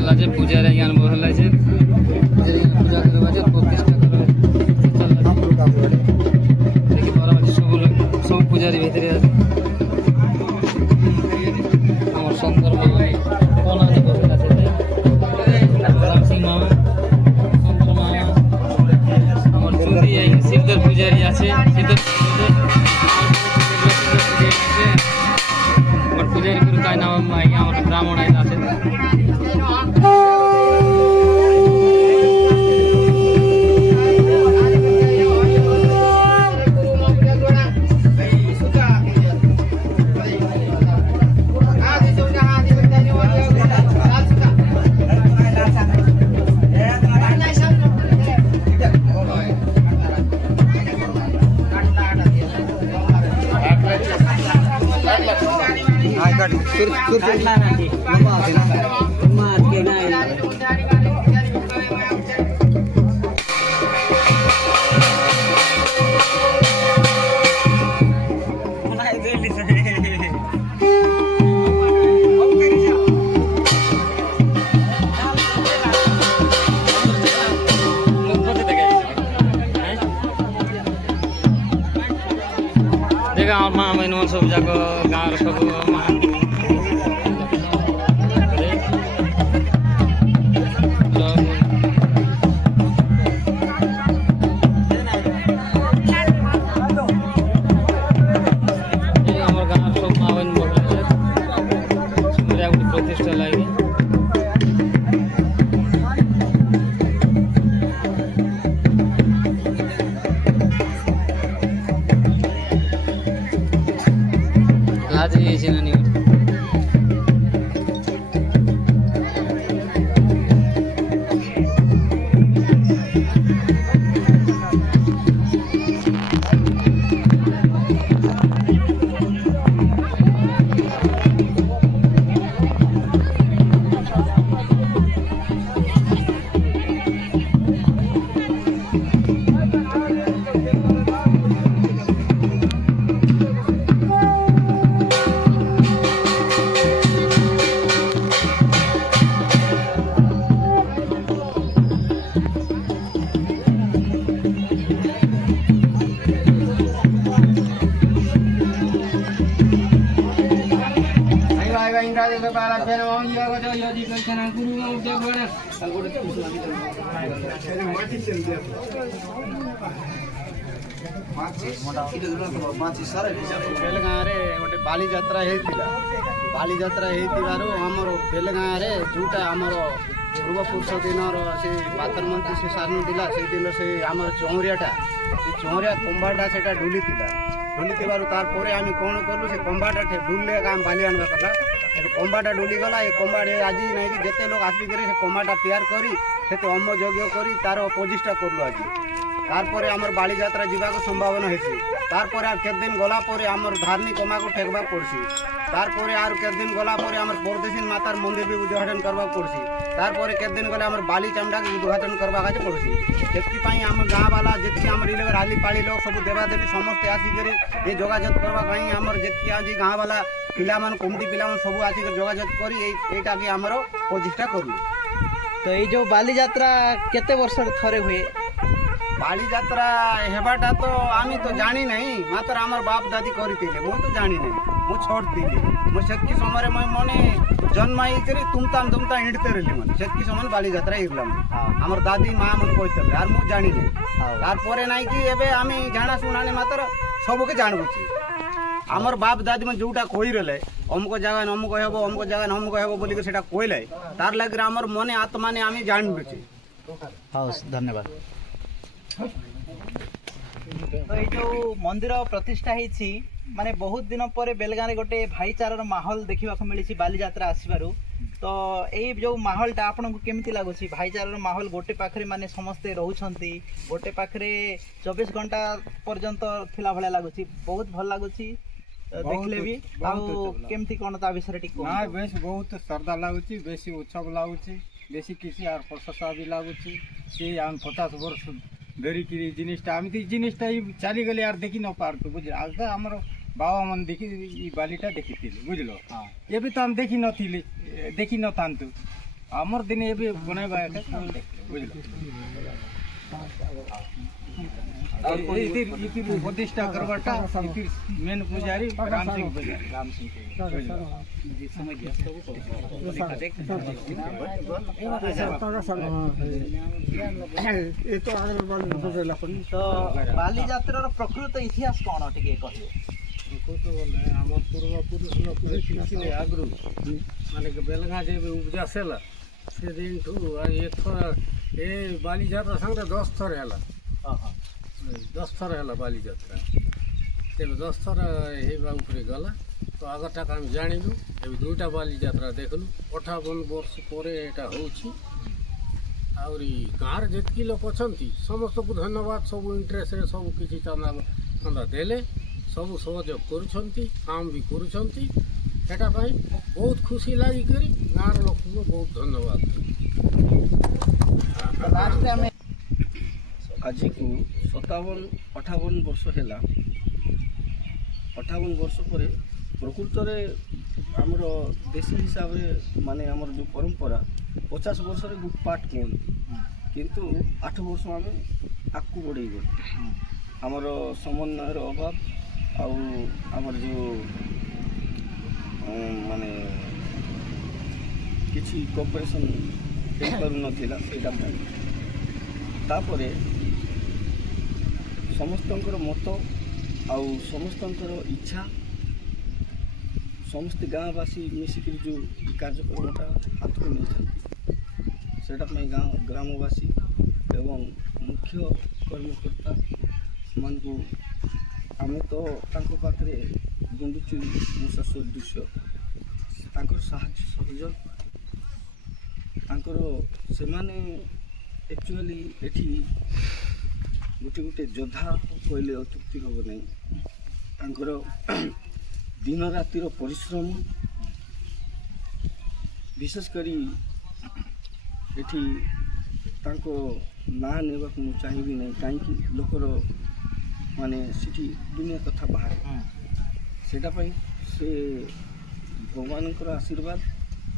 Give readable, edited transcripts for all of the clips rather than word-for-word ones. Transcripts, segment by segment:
चलला जे पूजारी ज्ञान बहला जे पूजारी पूजा करबा जे प्रतिष्ठा करबा चलला देखि बड़ा सब पूजारी भीतर আছে আমার সুন্দর ভাই কোন আছে বসে আছে রাম সিং মামা সুন্দর মামা আমার চুরি এই সিদ্ধর পূজারি আছে সিদ্ধর আমার পূজারি গুরু কাই নাম আমার ব্রাহ্মণ আছে देखा माँ मैंने सब जाक गाँव सब माँ प्रतिष्ठा लगी लाज नहीं बेलगाँव गोटे बाली जात्रा बाली जात्रा आमर बेलगाँव जोटा आमर पूर्वपुरुष दिन से पातर मंत्री से सारण दिला से दिन से आमर चौरियाटा चौरिया कंबाटा से डुली तार आम कौन कलु से कंबाटा डुले आम बाली आनवा कला कंबाटा डुली गला ये कंबाटे आज नहीं कि जिते लोग आसिक कंबाटा तैयार करी होम यज्ञ करी तार प्रतिष्ठा करलु आज तार आमर बाली जात्रा जावाक संभावना होती तार के दिन गलापर आमर धार्मिक कमा को टेकबा पड़सी तार आर के दिन गलापर आमर परदेशी मातार मंदिर भी उद्घाटन करवा पड़सी तार के दिन गले आमर बाली चामुंडा के उद्घाटन करवा पड़सी से आम गाँ वाला जी आम राली पाली लोग सब देवादेवी समस्ते आसिक ये जोगाजोग करवाई आमर जी आज गाँ वाला पिला कमिटी पिला सब आसिक जोगाजोग कर आमर प्रतिष्ठा करूँ। तो ये जो बाली जात्रा केते वर्ष थरे हुए बाली जात्रा हेबाटा तो आमी तो जानी नहीं मात्र आमर बाप दादी करते मु तो जानी नहीं मु छोट थी मुझे समय मने जन्माई करी तुमताम हिंडते रही मन से समय बाली जात्रा इरला आमर दादी माँ मन कहते यार मु जानी नहीं तार नाई कि एबे आमी जाना शुणाने मात्र सबके जानबुची आमर बाप दादी मन जोटा कही रहे अमुक जगह अमुक हेब अमुक जगह अमुक हेब बोलिक सेटा कहले तार लगे आमर मने आत्मा ने आमी जानबुची। हाँ धन्यवाद। तो ये जो मंदिर प्रतिष्ठा होती माने बहुत दिन पर बेलगाँव गोटे भाईचारार माहौल देखा मिली बाली जात्रा आसबार तो ये जो माहौलटा आपन को केमती लगुच भाईचारार माहौल गोटे पाखे माने समस्ते रोचंती गोटे पाखे 24 घंटा पर्यंत थिला भले लगुच बहुत भल लगुच देखले भी केमती कौन ता विषय टिक ना बेस बहुत श्रद्धा लगुच बेसी उत्सव लगुच बेसी किसी आर प्रशंसा भी लगुच सी आम 50 वर्ष धरिकी जिनिसटा आम जिनिसटा चली गले यार देखी न पारतु बुझे आज तो आमर बाबा मन देखी बालीटा देखी बुझल ये भी तो हम देखी नी देखी न था ଆମର ଦିନେ ଏବେ ବନାଇବା ଏକା ବୁଝିଲ ପ୍ରତିଷ୍ଠା କରବାଟା ମେନ୍ ପୂଜାରୀ ରାମ ସିଂ ପୂଜାରୀ ତ ବାଲିଯାତ୍ରାର ପ୍ରକୃତ ଇତିହାସ କ'ଣ ଟିକେ କହିବେ? ପ୍ରକୃତ ବୋଲେ ଆମ ପୂର୍ବପୁରୁଷ ଲୋକ କିଛି ଆଗରୁ ମାନେ ବେଲଗାଁ ଯେବେ ଉପଜାସ ହେଲା ସେ ଦିନଠୁ ଏଥର ଏ ବାଲିଯାତ୍ରା ସାଙ୍ଗରେ 10 ଥର ହେଲା 10 ଥର ହେଲା ବାଲିଯାତ୍ରା ତେବେ 10 ଥର ହେବା ଉପରେ ଗଲା ତ ଆଗଟାକୁ ଆମେ ଜାଣିଲୁ ଏବେ 2ଟା ବାଲିଯାତ୍ରା ଦେଖିଲୁ 58 ବର୍ଷ ପରେ ଏଇଟା ହେଉଛି ଆହୁରି ଗାଁରେ ଯେତିକି ଲୋକ ଅଛନ୍ତି ସମସ୍ତଙ୍କୁ ଧନ୍ୟବାଦ ସବୁ ଇଣ୍ଟରେଷ୍ଟରେ ସବୁ କିଛି ଚାନ୍ଦା ଦେଲେ ସବୁ ସହଯୋଗ କରୁଛନ୍ତି କାମ ବି କରୁଛନ୍ତି ସେଟା ପାଇଁ ବହୁତ ଖୁସି ଲାଗିକରି ଗାଁର ଲୋକଙ୍କୁ ବହୁତ ଧନ୍ୟବାଦ ଲାଷ୍ଟରେ ଆମେ ଆଜିକୁ 57-58 ବର୍ଷ ହେଲା 58 ବର୍ଷ ପରେ ପ୍ରକୃତରେ ଆମର ଦେଶୀ ହିସାବରେ ମାନେ ଆମର ଯେଉଁ ପରମ୍ପରା 50 ବର୍ଷରେ ଗୋଟେ ପାର୍ଟ କୁହନ୍ତି କିନ୍ତୁ 8 ବର୍ଷ ଆମେ ଆଗକୁ ବଢ଼େଇ ଗଲୁ ଆମର ସମନ୍ୱୟର ଅଭାବ ଆଉ ଆମର ଯେଉଁ ମାନେ କିଛି କୋଅପରେସନ୍ ହେଇପାରୁନଥିଲା ସେଇଟା ପାଇଁ ତାପରେ ସମସ୍ତଙ୍କର ମତ ଆଉ ସମସ୍ତଙ୍କର ଇଚ୍ଛା ସମସ୍ତେ ଗାଁବାସୀ ମିଶିକରି ଯେଉଁ କାର୍ଯ୍ୟକ୍ରମଟା ହାତକୁ ନେଇଛନ୍ତି ସେଇଟା ପାଇଁ ଗ୍ରାମବାସୀ ଏବଂ ମୁଖ୍ୟ କର୍ମକର୍ତ୍ତା ସେମାନଙ୍କୁ ଆମେ ତ ତାଙ୍କ ପାଖରେ ଗୁଣ୍ଡୁଚି ମୂଷା ସଦୃଶ୍ୟ ତାଙ୍କର ସାହାଯ୍ୟ ସହଯୋଗ ତାଙ୍କର ସେମାନେ ଆକ୍ଚୁଆଲି ଏଠି ଗୋଟେ ଯୋଦ୍ଧା କହିଲେ ଅତ୍ୟୁକ୍ତି ହେବ ନାହିଁ ତାଙ୍କର ଦିନ ରାତିର ପରିଶ୍ରମ ବିଶେଷ କରି ଏଠି ତାଙ୍କ ନାଁ ନେବାକୁ ମୁଁ ଚାହିଁବି ନାହିଁ କାହିଁକି ଲୋକର ମାନେ ସେଠି ଦୁନିଆ କଥା ବାହାରେ ସେଇଟା ପାଇଁ ସେ ଭଗବାନଙ୍କର ଆଶୀର୍ବାଦ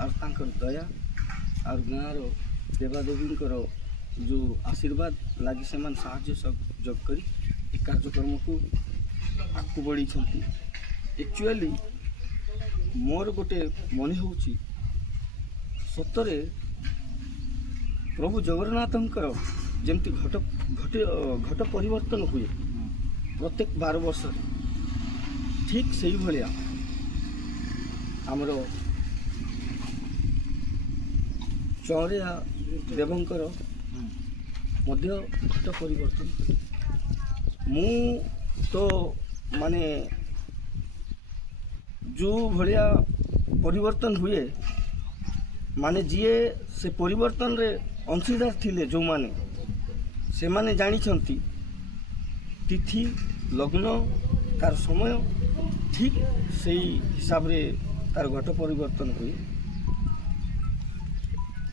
ଆଉ ତାଙ୍କର ଦୟା ଆଉ ଗାଁର ଦେବାଦେବୀଙ୍କର ଯେଉଁ ଆଶୀର୍ବାଦ ଲାଗି ସେମାନେ ସାହାଯ୍ୟ ସହଯୋଗ କରି ଏ କାର୍ଯ୍ୟକ୍ରମକୁ ଆଗକୁ ବଢ଼େଇଛନ୍ତି ଆକ୍ଚୁଆଲି ମୋର ଗୋଟେ ମନେ ହେଉଛି ସତରେ ପ୍ରଭୁ ଜଗନ୍ନାଥଙ୍କର ଯେମିତି ଘଟ ପରିବର୍ତ୍ତନ ହୁଏ ପ୍ରତ୍ୟେକ 12 ବର୍ଷରେ ଠିକ୍ ସେଇଭଳିଆ ଆମର ଚଉଁରିଆ ଦେବଙ୍କର ମଧ୍ୟ ଘଟ ପରିବର୍ତ୍ତନ ମୁଁ ତ ମାନେ ଯେଉଁ ଭଳିଆ ପରିବର୍ତ୍ତନ ହୁଏ ମାନେ ଯିଏ ସେ ପରିବର୍ତ୍ତନରେ ଅଂଶୀଦାର ଥିଲେ ଯେଉଁମାନେ ସେମାନେ ଜାଣିଛନ୍ତି ତିଥି ଲଗ୍ନ ତାର ସମୟ ଠିକ୍ ସେଇ ହିସାବରେ ତାର ଘଟ ପରିବର୍ତ୍ତନ ହୁଏ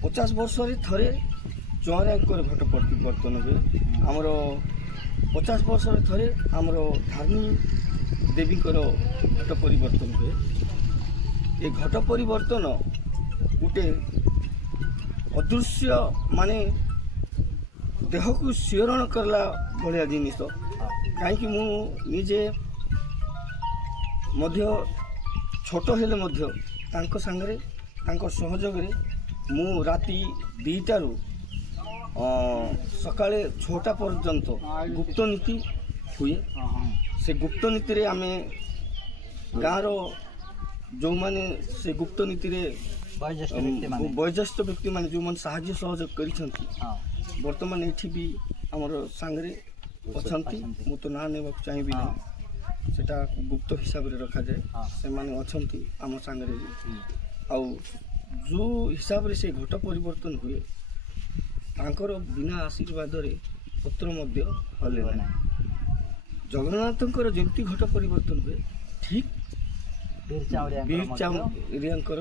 50 ବର୍ଷରେ ଥରେ ଚଉଁରାଙ୍କର ଘଟ ପରିବର୍ତ୍ତନ ହୁଏ ଆମର 50 ବର୍ଷରେ ଥରେ ଆମର ଧାର୍ମୀ ଦେବୀଙ୍କର ଘଟ ପରିବର୍ତ୍ତନ ହୁଏ ଏ ଘଟ ପରିବର୍ତ୍ତନ ଗୋଟେ ଅଦୃଶ୍ୟ ମାନେ ଦେହକୁ ଶିହରଣ କଲା ଭଳିଆ ଜିନିଷ କାହିଁକି ମୁଁ ନିଜେ ମଧ୍ୟ ଛୋଟ ହେଲେ ମଧ୍ୟ ତାଙ୍କ ସାଙ୍ଗରେ ତାଙ୍କ ସହଯୋଗରେ ମୁଁ ରାତି 2ଟାରୁ ସକାଳେ 6ଟା ପର୍ଯ୍ୟନ୍ତ ଗୁପ୍ତ ନୀତି ହୁଏ ସେ ଗୁପ୍ତ ନୀତିରେ ଆମେ ଗାଁର ଯେଉଁମାନେ ସେ ଗୁପ୍ତ ନୀତିରେ ବୟୋଜ୍ୟେଷ୍ଠ ବ୍ୟକ୍ତିମାନେ ଯେଉଁମାନେ ସାହାଯ୍ୟ ସହଯୋଗ କରିଛନ୍ତି ବର୍ତ୍ତମାନ ଏଠି ବି ଆମର ସାଙ୍ଗରେ ଅଛନ୍ତି ମୁଁ ତ ନାଁ ନେବାକୁ ଚାହିଁବି ନାହିଁ ସେଟା ଗୁପ୍ତ ହିସାବରେ ରଖାଯାଏ ସେମାନେ ଅଛନ୍ତି ଆମ ସାଙ୍ଗରେ ଆଉ ଯେଉଁ ହିସାବରେ ସେ ଘଟ ପରିବର୍ତ୍ତନ ହୁଏ ତାଙ୍କର ବିନା ଆଶୀର୍ବାଦରେ ପତ୍ର ମଧ୍ୟ ହଲେ ନାହିଁ ଜଗନ୍ନାଥଙ୍କର ଯେମିତି ଘଟ ପରିବର୍ତ୍ତନ ହୁଏ ଠିକ୍ ବୀର ଚାଉରିଆଙ୍କର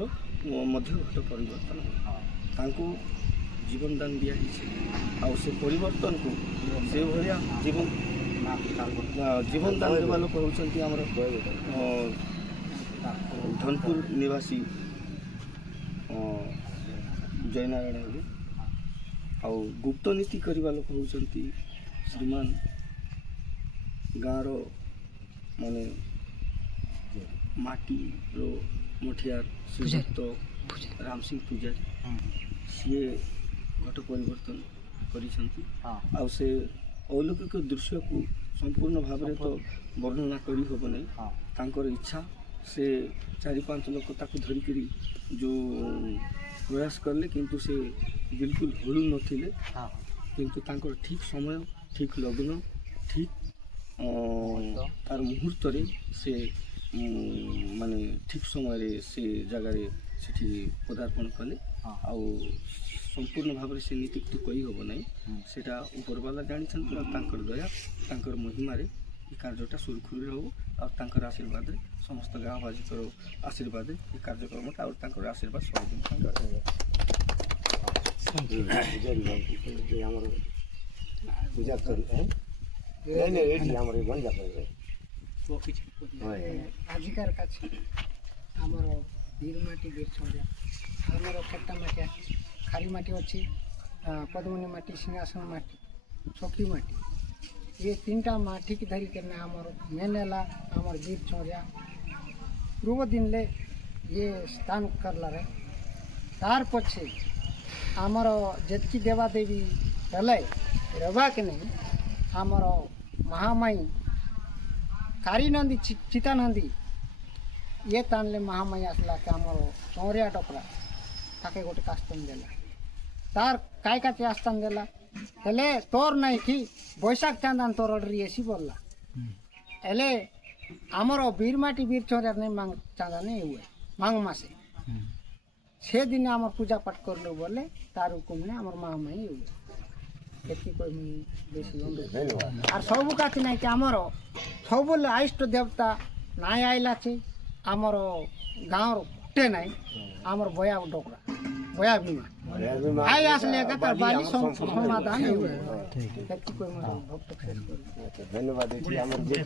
ମଧ୍ୟ ଘଟ ପରିବର୍ତ୍ତନ ତାଙ୍କୁ ଜୀବନ ଦାନ ଦିଆହେଇଛି ଆଉ ସେ ପରିବର୍ତ୍ତନକୁ ସେଭଳିଆ ଜୀବନ ଦାନ ଦେବା ଲୋକ ହେଉଛନ୍ତି ଆମର ଧନପୁର ନିବାସୀ ଜୟନାରାୟଣ ହେବେ। ଆଉ ଗୁପ୍ତ ନୀତି କରିବା ଲୋକ ହେଉଛନ୍ତି ଶ୍ରୀମାନ ଗାଁର ମାନେ ମାଟିର ମଠିଆର ଶ୍ରୀଯୁକ୍ତ ରାମ ସିଂ ପୂଜାରୀ। ସିଏ ଘଟ ପରିବର୍ତ୍ତନ କରିଛନ୍ତି। ଆଉ ସେ ଅଲୌକିକ ଦୃଶ୍ୟକୁ ସମ୍ପୂର୍ଣ୍ଣ ଭାବରେ ତ ବର୍ଣ୍ଣନା କରି ହେବ ନାହିଁ। ତାଙ୍କର ଇଚ୍ଛା ସେ 4-5 ଲୋକ ତାକୁ ଧରିକିରି ଯେଉଁ ପ୍ରୟାସ କଲେ କିନ୍ତୁ ସେ ବିଲକୁଲ ହଳୁ ନଥିଲେ। କିନ୍ତୁ ତାଙ୍କର ଠିକ୍ ସମୟ, ଠିକ୍ ଲଗ୍ନ, ଠିକ୍ ତାର ମୁହୂର୍ତ୍ତରେ ସେ ମାନେ ଠିକ୍ ସମୟରେ ସେ ଜାଗାରେ ସେଠି ପଦାର୍ପଣ କଲେ। ଆଉ ସମ୍ପୂର୍ଣ୍ଣ ଭାବରେ ସେ ନୀତିକୁ କହିହେବ ନାହିଁ, ସେଇଟା ଉପରବାଲା ଜାଣିଛନ୍ତି। ଆଉ ତାଙ୍କର ଦୟା, ତାଙ୍କର ମହିମାରେ ଏ କାର୍ଯ୍ୟଟା ସୁରୁଖୁରୁରେ ହେବ। ଆଉ ତାଙ୍କର ଆଶୀର୍ବାଦରେ ସମସ୍ତ ଗାଁବାସୀଙ୍କର ଆଶୀର୍ବାଦରେ ଏ କାର୍ଯ୍ୟକ୍ରମଟା ଆଉ ତାଙ୍କର ଆଶୀର୍ବାଦ ସବୁଦିନ ପାଇଁ ରହିବ। ଆମର ପୂଜା କରି ଏଇଠି ଆମର ଗଞ୍ଜାମ ଆଜିକାର କାছে ଆମର ବୀର ମାଟି ବୀର ଛଡ଼ିଆ ଆମର କେଟା ମାଟି ଖାରି ମାଟି ଅଛି, ପଦ୍ମନୀ ମାଟି, ସିଂହାସନ ମାଟି, ଚକି ମାଟି, ये 3टा माटी की धरी करना आमर मेन है आमर बीर छड़िया पूर्व दिन ले ये स्थान करला रे तार पछे आमर जेतकी देवादेवी रले रवा के नहीं आमर महामाई कारी नंदी चिता नंदी ये तानले महामाई आसला के आमर चौरिया टपरा ताके गोटे कास्तन देला तार काय का आस्तान देला हेले तोर नहीं कि बैशाख चांदान तोर ऑर्डर एसी बोलला हेले आमर बीर माटी बीर चौरिया नहीं मांग चांदा नहीं हुए मांग मासे छे दिन आमर पूजा पाठ कर लो बोले तार हुकुम ने आमर महामाई हुए एति कोई बेसी और सब काती नहीं कि आमर सब इष्ट देवता नाय आइला छे आमर गाँव गोटे नहीं आमर बया डोकरा बया बीमा आई आसले का तार बाली समाधान हुए एति कोई भक्त धन्यवाद।